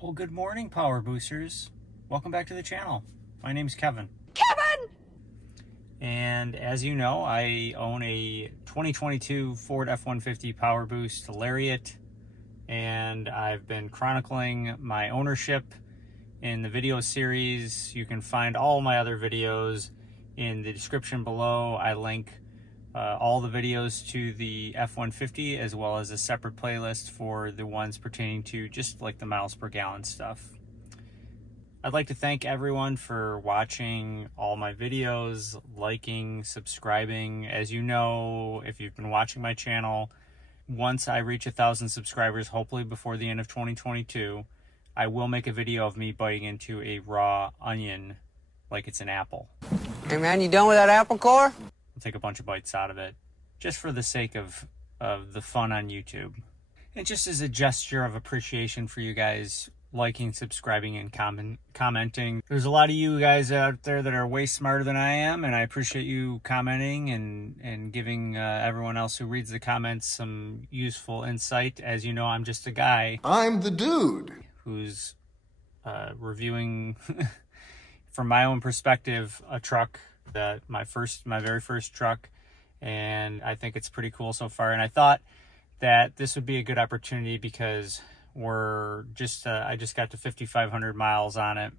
Well, good morning, Power Boosters. Welcome back to the channel. My name is Kevin. And as you know, I own a 2022 Ford F-150 Powerboost Lariat, and I've been chronicling my ownership in the video series. You can find all my other videos in the description below. I link all the videos to the F-150 as well as a separate playlist for the ones pertaining to just like the miles per gallon stuff. I'd like to thank everyone for watching all my videos, liking, subscribing. As you know, if you've been watching my channel, once I reach 1,000 subscribers, hopefully before the end of 2022, I will make a video of me biting into a raw onion like it's an apple. Hey man, you done with that apple core? I'll take a bunch of bites out of it, just for the sake of the fun on YouTube. And just as a gesture of appreciation for you guys liking, subscribing, and commenting. There's a lot of you guys out there that are way smarter than I am, and I appreciate you commenting and giving everyone else who reads the comments some useful insight. As you know, I'm just a guy. I'm the dude who's reviewing, from my own perspective, a truck, that my very first truck, and I think it's pretty cool so far. And I thought that this would be a good opportunity because I just got to 5,500 miles on it,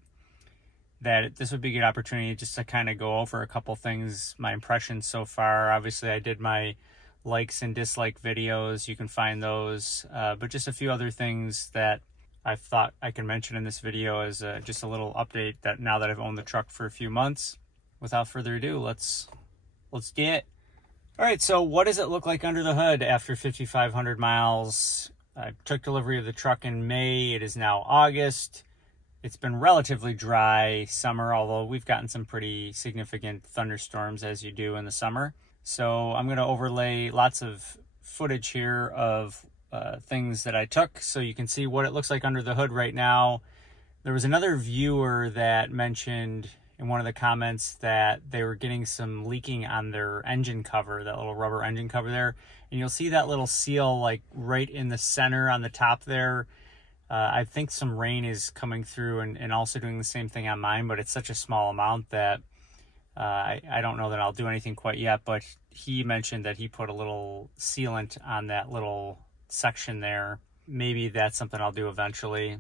that this would be a good opportunity just to kind of go over a couple things, my impressions so far. Obviously, I did my likes and dislike videos. You can find those, but just a few other things that I thought I can mention in this video as just a little update that now that I've owned the truck for a few months. Without further ado, let's get it. All right, so what does it look like under the hood after 5,500 miles? I took delivery of the truck in May. It is now August. It's been relatively dry summer, although we've gotten some pretty significant thunderstorms as you do in the summer. So I'm going to overlay lots of footage here of things that I took so you can see what it looks like under the hood right now. There was another viewer that mentioned in one of the comments that they were getting some leaking on their engine cover, that little rubber engine cover there. And you'll see that little seal like right in the center on the top there. I think some rain is coming through and also doing the same thing on mine, but it's such a small amount that I don't know that I'll do anything quite yet. But he mentioned that he put a little sealant on that little section there. Maybe that's something I'll do eventually.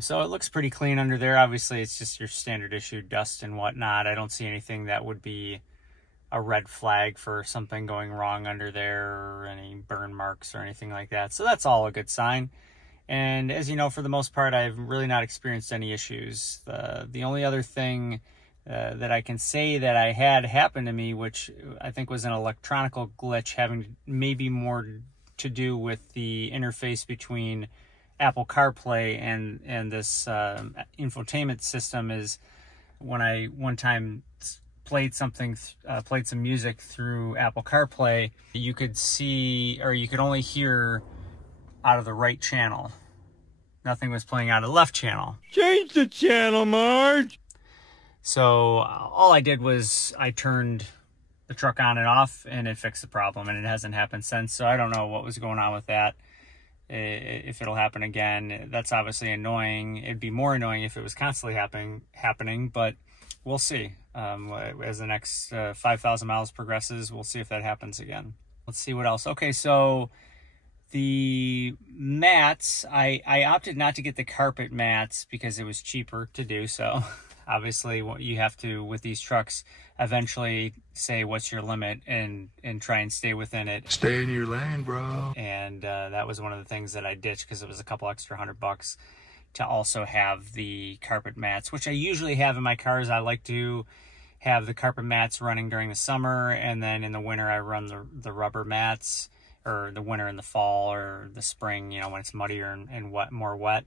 So it looks pretty clean under there. Obviously, it's just your standard issue dust and whatnot. I don't see anything that would be a red flag for something going wrong under there, or any burn marks or anything like that. So that's all a good sign. And as you know, for the most part, I've really not experienced any issues. The only other thing that I can say that I had happen to me, which I think was an electronical glitch having maybe more to do with the interface between Apple CarPlay and this infotainment system, is when I one time played some music through Apple CarPlay, you could see, or you could only hear out of the right channel. Nothing was playing out of the left channel. Change the channel, Marge. So all I did was I turned the truck on and off, and it fixed the problem, and it hasn't happened since. So I don't know what was going on with that. If it'll happen again, that's obviously annoying. It'd be more annoying if it was constantly happening, but we'll see. As the next 5,000 miles progresses, we'll see if that happens again. Let's see what else. Okay, so the mats, I opted not to get the carpet mats because it was cheaper to do so. Obviously, what you have to, with these trucks, eventually say what's your limit and try and stay within it. Stay in your lane, bro. And that was one of the things that I ditched because it was a couple extra $100 to also have the carpet mats, which I usually have in my cars. I like to have the carpet mats running during the summer, and then in the winter I run the rubber mats, or the winter and the fall or the spring, you know, when it's muddier and more wet.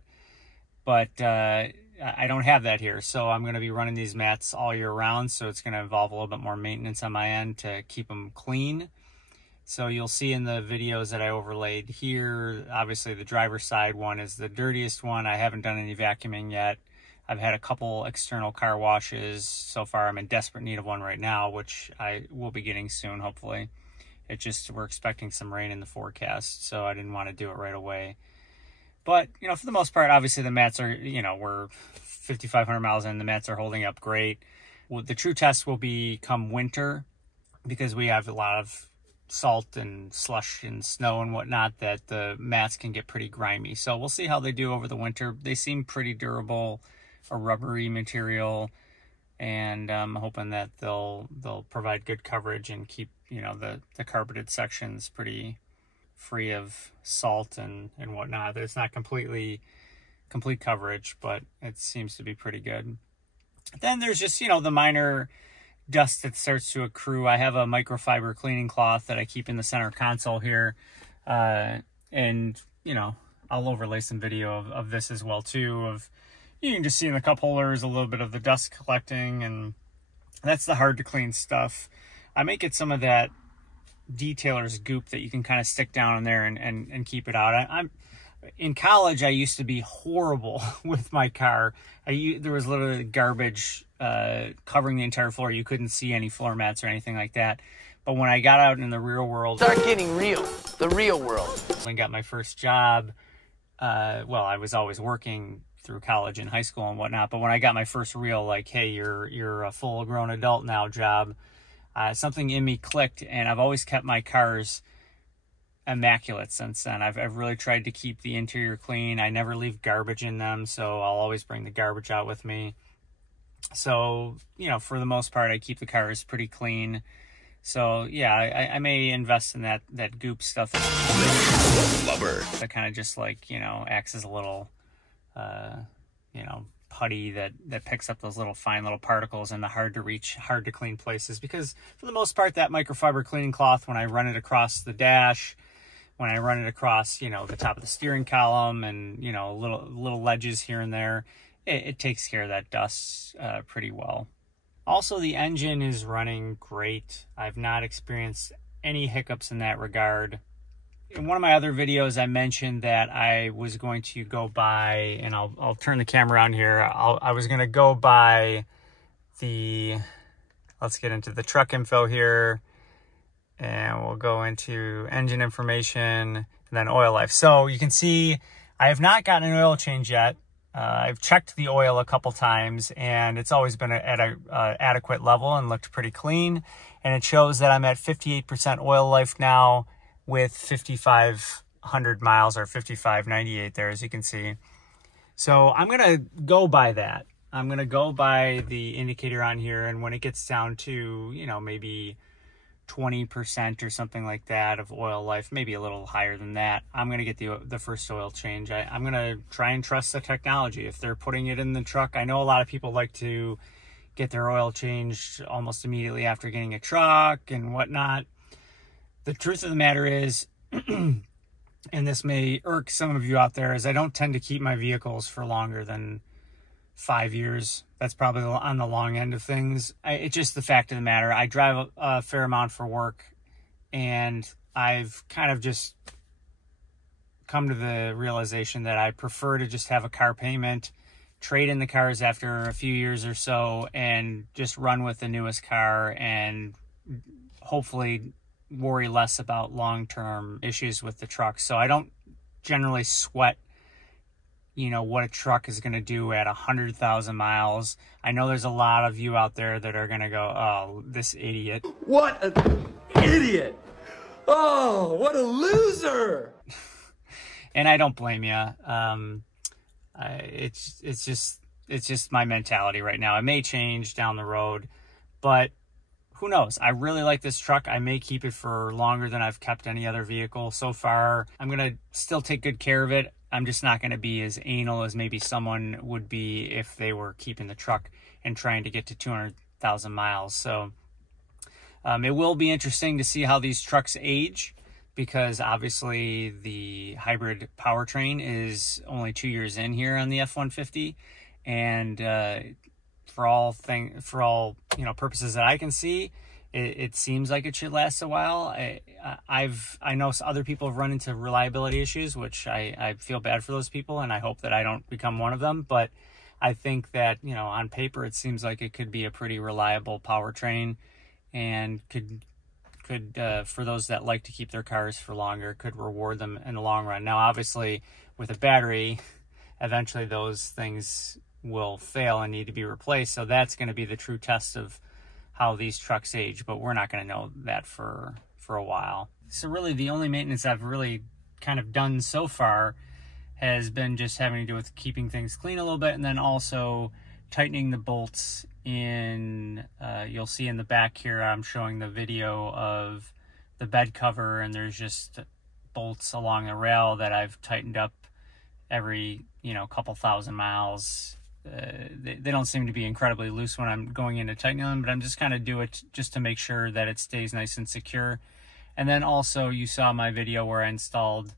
But I don't have that here, so I'm going to be running these mats all year round, so it's going to involve a little bit more maintenance on my end to keep them clean. So you'll see in the videos that I overlaid here, obviously the driver's side one is the dirtiest one. I haven't done any vacuuming yet. I've had a couple external car washes. So far, I'm in desperate need of one right now, which I will be getting soon, hopefully. It just, we're expecting some rain in the forecast, so I didn't want to do it right away. But, you know, for the most part, obviously the mats are, you know, we're 5,500 miles in, the mats are holding up great. Well, the true test will be come winter, because we have a lot of salt and slush and snow and whatnot, that the mats can get pretty grimy. So we'll see how they do over the winter. They seem pretty durable, a rubbery material, and I'm hoping that they'll provide good coverage and keep, you know, the carpeted sections pretty free of salt and whatnot. It's not complete coverage, but it seems to be pretty good. Then there's just, you know, the minor dust that starts to accrue. I have a microfiber cleaning cloth that I keep in the center console here, and, you know, I'll overlay some video of this as well too. Of, you can just see in the cup holders a little bit of the dust collecting, and that's the hard to clean stuff. I may get some of that detailer's goop that you can kind of stick down in there and keep it out. I'm in college, I used to be horrible with my car. There was literally garbage covering the entire floor. You couldn't see any floor mats or anything like that. But when I got out in the real world, Start getting real. The real world. when I got my first job, well, I was always working through college and high school and whatnot. But when I got my first real, like, hey, you're a full grown adult now job, something in me clicked, and I've always kept my cars immaculate since then. I've really tried to keep the interior clean. I never leave garbage in them, so I'll always bring the garbage out with me. So, you know, for the most part, I keep the cars pretty clean. So yeah, I may invest in that goop stuff. That kind of just, like, you know, acts as a little, you know, putty that picks up those little fine little particles in the hard to reach, hard to clean places. Because for the most part, that microfiber cleaning cloth, when I run it across the dash, when I run it across, you know, the top of the steering column, and, you know, little ledges here and there, it takes care of that dust pretty well. Also, the engine is running great. I've not experienced any hiccups in that regard. In one of my other videos, I mentioned that I was going to go buy, and I'll turn the camera on here. I was going to go buy let's get into the truck info here, and we'll go into engine information and then oil life. So you can see I have not gotten an oil change yet. I've checked the oil a couple times, and it's always been at a adequate level and looked pretty clean. And it shows that I'm at 58% oil life now, with 5,500 miles, or 5,598 there, as you can see. So I'm going to go by that. I'm going to go by the indicator on here, and when it gets down to, you know, maybe 20% or something like that of oil life, maybe a little higher than that, I'm going to get the first oil change. I'm going to try and trust the technology. If they're putting it in the truck, I know a lot of people like to get their oil changed almost immediately after getting a truck and whatnot. The truth of the matter is, and this may irk some of you out there, is I don't tend to keep my vehicles for longer than 5 years. That's probably on the long end of things. It's just the fact of the matter. I drive a fair amount for work, and I've kind of just come to the realization that I prefer to just have a car payment, trade in the cars after a few years or so, and just run with the newest car, and hopefully worry less about long-term issues with the truck. So I don't generally sweat, you know, what a truck is going to do at 100,000 miles. I know there's a lot of you out there that are going to go, oh, this idiot. What an idiot! Oh, what a loser! And I don't blame you. It's just my mentality right now. It may change down the road, but who knows? I really like this truck. I may keep it for longer than I've kept any other vehicle so far. I'm going to still take good care of it. I'm just not going to be as anal as maybe someone would be if they were keeping the truck and trying to get to 200,000 miles. So it will be interesting to see how these trucks age, because obviously the hybrid powertrain is only 2 years in here on the F150. And for all purposes that I can see, it seems like it should last a while. I know other people have run into reliability issues, which I feel bad for those people, and I hope that I don't become one of them. But I think that, you know, on paper, it seems like it could be a pretty reliable powertrain, and could for those that like to keep their cars for longer, could reward them in the long run. Now, obviously, with a battery, eventually those things will fail and need to be replaced. So that's going to be the true test of how these trucks age, but we're not going to know that for a while. So really the only maintenance I've really kind of done so far has been just having to do with keeping things clean a little bit, and then also tightening the bolts in. You'll see in the back here, I'm showing the video of the bed cover, and there's just bolts along the rail that I've tightened up every, couple thousand miles. They don't seem to be incredibly loose when I'm going in to tighten them, but I'm just kind of do it just to make sure that it stays nice and secure. And then also you saw my video where I installed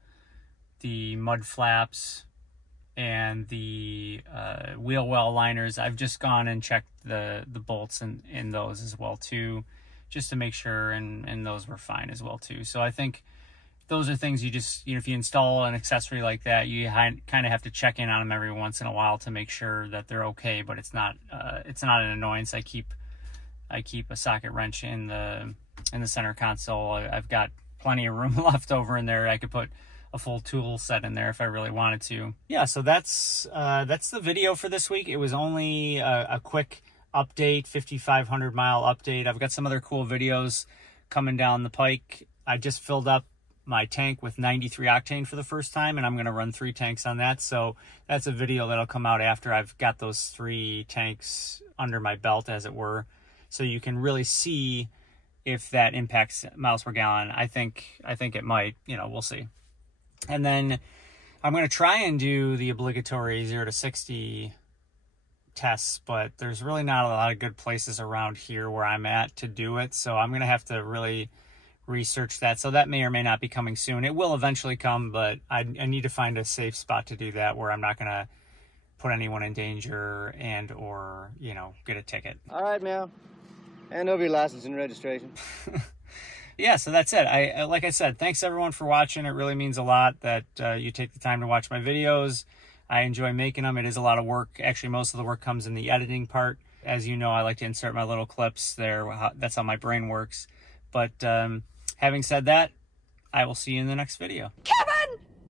the mud flaps and the wheel well liners. I've just gone and checked the bolts in those as well too, just to make sure, and those were fine as well too. So I think those are things you just, if you install an accessory like that, you kind of have to check in on them every once in a while to make sure that they're okay, but it's not an annoyance. I keep a socket wrench in the center console. I've got plenty of room left over in there. I could put a full tool set in there if I really wanted to. Yeah, so that's the video for this week. It was only a quick update, 5,500 mile update. I've got some other cool videos coming down the pike. I just filled up my tank with 93 octane for the first time, and I'm going to run 3 tanks on that. So that's a video that'll come out after I've got those 3 tanks under my belt, as it were. So you can really see if that impacts miles per gallon. I think it might, we'll see. And then I'm going to try and do the obligatory 0 to 60 tests, but there's really not a lot of good places around here where I'm at to do it. So I'm going to have to really research that. So that may or may not be coming soon. It will eventually come, but I need to find a safe spot to do that where I'm not going to put anyone in danger or get a ticket. All right, man. And over your license and registration. Yeah, so that's it. Like I said, thanks everyone for watching. It really means a lot that you take the time to watch my videos. I enjoy making them. It is a lot of work. Actually, most of the work comes in the editing part. As you know, I like to insert my little clips there. That's how my brain works. But having said that, I will see you in the next video. Kevin!